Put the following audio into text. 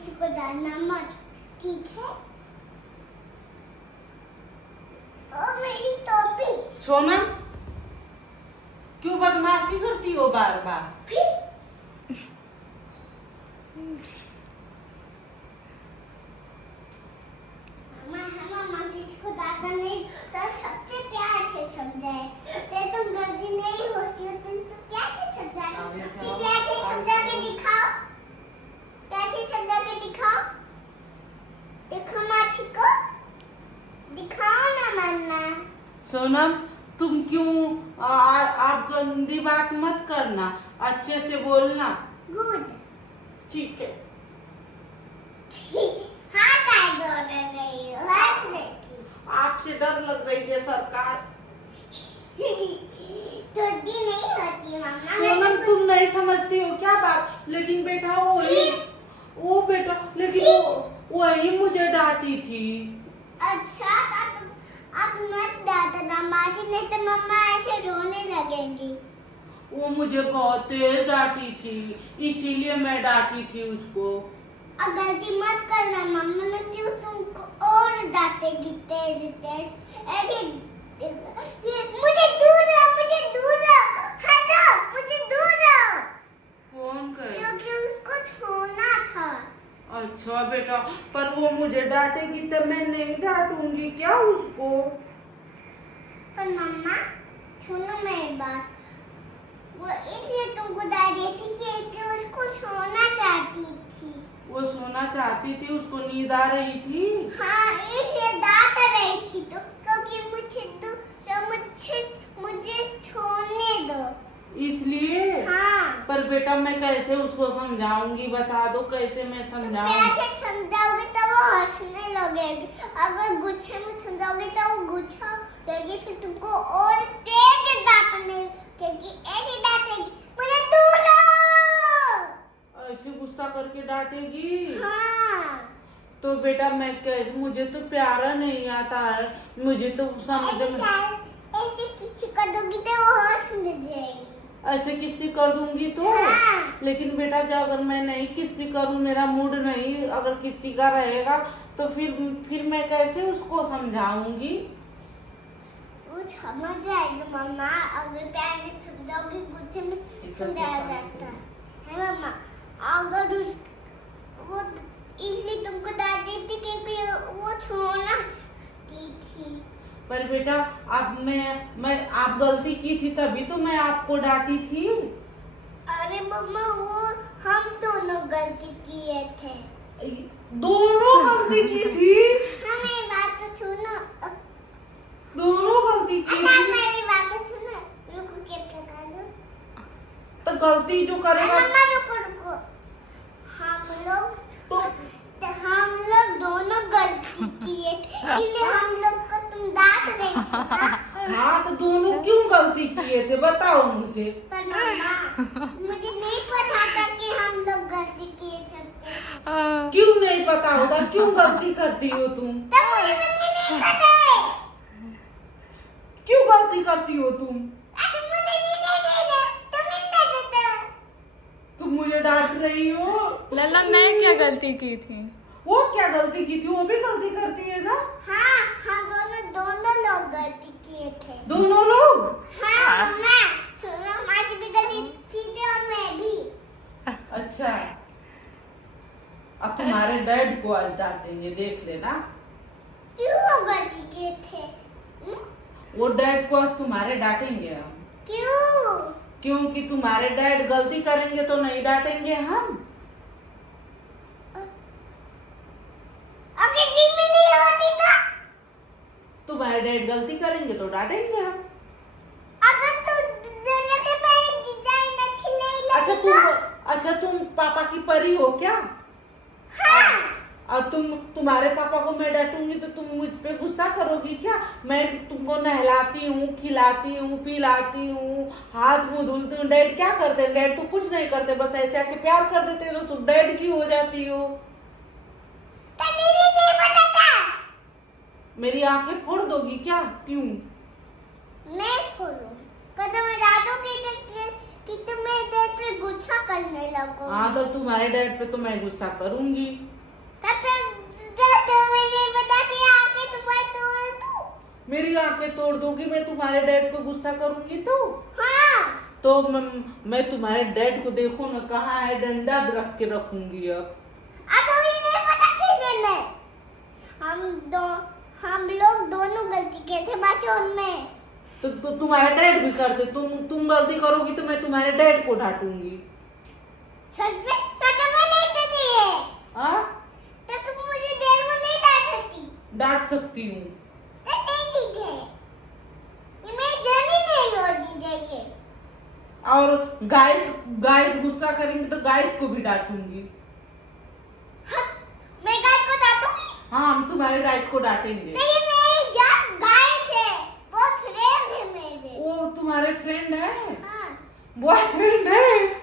किसी को डालना मत, ठीक है? ओ मेरी टोपी। सोना क्यों बदमाशी करती हो बार बार? मामा किसी को डालना नहीं तो सबसे प्यार से समझाए। तुम गलती नहीं होती हो तुम तो प्यार से समझाओ। प्यार से समझा के दिखाओ। प्यार से समझा के दिखाओ। देखो माची को दिखाओ ना मन्ना। सोनम तुम क्यों आप गंदी बात मत करना, अच्छे से बोलना। गुड। ठीक है। हाँ काय जोड़ रही हो, हंस रही थी। आपसे डर लग रही है सरकार। टोटी नहीं होती मम्मा। सोनम तुम नहीं समझती हो क्या बात, लेकिन बेटा वो बेटा लेकिन वही मुझे डांटी थी। अच्छा अब मत डांटना माची, नहीं तो मम्मा ऐसे रोने लगेंगी। वो मुझे बहुत तेज डांटी थी, इसीलिए मैं डांटी थी उसको। अब गलती मत करना मम्मा, ने क्यों तुमको और डांटेगी तेज तेज ऐसे। ये मुझे दूर रहो, हटो, मुझे दूर रहो। कौन कहे? क्योंकि उसको छूना था। अच्छा बेटा, पर वो मुझे डांटेगी तो मैं नहीं डांटूंगी क्या उसको? पर मम्मा सुनो मेरी बात, वो इसलिए तुमको डांट रही थी कि उसको सोना चाहती थी। वो सोना चाहती थी, उसको नींद आ रही थी। हाँ इसलिए डांट रही थी तो, क्योंकि मुझे छोड़ने दो इसलिए। हाँ। पर बेटा मैं कैसे उसको समझाऊंगी, बता दो कैसे मैं समझाऊंगी? कैसे समझाओगे तो वो हंसने लगेगी, अगर गुस्से में समझाओगे तो वो गुस्सा हो जाएगी, फिर तुमको और तेज डांटने लगेगी, ऐसे डांटेगी मुझे दूर रहो। ऐसे गुस्सा करके डांटेगी? हाँ। तो बेटा मैं कैसे, मुझे तो प्यारा नहीं आता है, मुझे तो समझ में। ऐसे किसी को दोगी तो वो हंसने जाएगी। ऐसे किसी कर दूंगी तो? हाँ। लेकिन बेटा जब अगर मैं नहीं किसी करूँ, मेरा मूड नहीं अगर किसी का रहेगा तो फिर मैं कैसे उसको समझाऊंगी? वो समझ जाएगी मम्मा, अगर प्यार से समझाओगी, गुस्से में समझाया जाता है मम्मा। अगर वो इसलिए तुमको डांटी थी क्योंकि वो छोड़ना चाहती थी। पर बेटा अब मैं आप गलती की थी तभी तो मैं आपको डांटी थी। अरे मम्मा वो हम दोनों गलती किए थे। दोनों गलती की थी? हाँ मेरी बात तो सुनो। दोनों गलती की अच्छा थी? मेरी बात तो सुनो, रुको कैप्चर कर दो। तो गलती जो करेगा। मम्मा रुको, हम लोग दोनों गलती किए थे, इसलिए हम लोग को तुम डांट रही थी ना। हाँ तो दोनों क्यों गलती किए थे बताओ मुझे। पर मम्मा मुझे नहीं पता था कि हम लोग गलती किए सकते। क्यों नहीं पता होगा, क्यों गलती करती हो तुम? तब मुझे नहीं पता है। क्यों गलती करती हो तुम? तुम मुझे नहीं देते। तुम मुझे डांट रही हो। लल्ला मैं क्या गलती की थी? वो क्या गलती की थी? वो भी गलती करती है ना? हाँ हम दोनों लोग गलती किए थे। दोनों लोग? हाँ मम्मा सुनो, हमारी भी गलती थी और मैं भी। अच्छा अब तुम्हारे डैड को आज डांटेंगे, देख लेना। क्यों वो गलती किए थे? वो डैड को आज तुम्हारे डांटेंगे हम। क्यों? क्योंकि तुम्हारे डैड गलती करेंगे तो नहीं डांटेंगे हम। अगर गिनती नहीं होती तो? तुम्हारे डैड गलती करेंगे तो डांटेंगे हम। अगर तो लगे मेरी डिजाइन अच्छी नहीं लगी अच्छा तुम पापा की परी हो क्या? हाँ। और तुम्हारे पापा को मैं डांटूंगी तो तुम मुझ पे गुस्सा करोगी क्या? मैं तुमको नहलाती हूँ, खिलाती हूँ, पिलाती हूँ, हाथ मुंह धुलती हूँ। डैड क्या करते हैं? डैड तो कुछ नहीं करते, बस ऐसे आके प्यार कर देते हैं तो तुम डैड की हो जाती हो। नहीं पता था। मेरी आंखें फोड़ दोगी क्या? क्यों? मैं खोलूंगी, पर तुम बता दो कि तुम मेरे डैड पे गुस्सा करने लगो। हाँ तो तुम्हारे डैड पे तो मैं गुस्सा करूंगी। तब मुझे बता के आके तुम्हारे तोड़ दूं। मेरी आंखें तोड़ दोगी, मैं तुम्हारे डैड पे गुस्सा करूंगी तो? हाँ। तो मैं तुम्हारे डैड को देखो ना कहाँ है, डंडा रख के रखूंगी अब। अब मुझे नहीं पता खेलने में। हम लोग दोनों गलती किए थे बचपन में। तो तुम्हारे डैड भी करते, तुम गलती करोगी तो मैं तुम्हारे डैड को डांटूंगी। सच में नहीं करती है। हाँ तो तुम मुझे देर में नहीं डांट सकती। डांट सकती हूँ। तो नहीं ठीक है। ये मेरी जर्नी नहीं होनी चाहिए। और गाइस गुस्सा करेंगे तो गाइस को भी डांटूंगी। हाँ, मैं गाय को डांटूंगी। हाँ हम तुम्हारे गाइस को डांटेंगे। नहीं मेरी जान गाय से वो फ्रेंड है मेरे। वो तुम्हारे फ्रेंड है? हाँ। बॉयफ्रेंड है?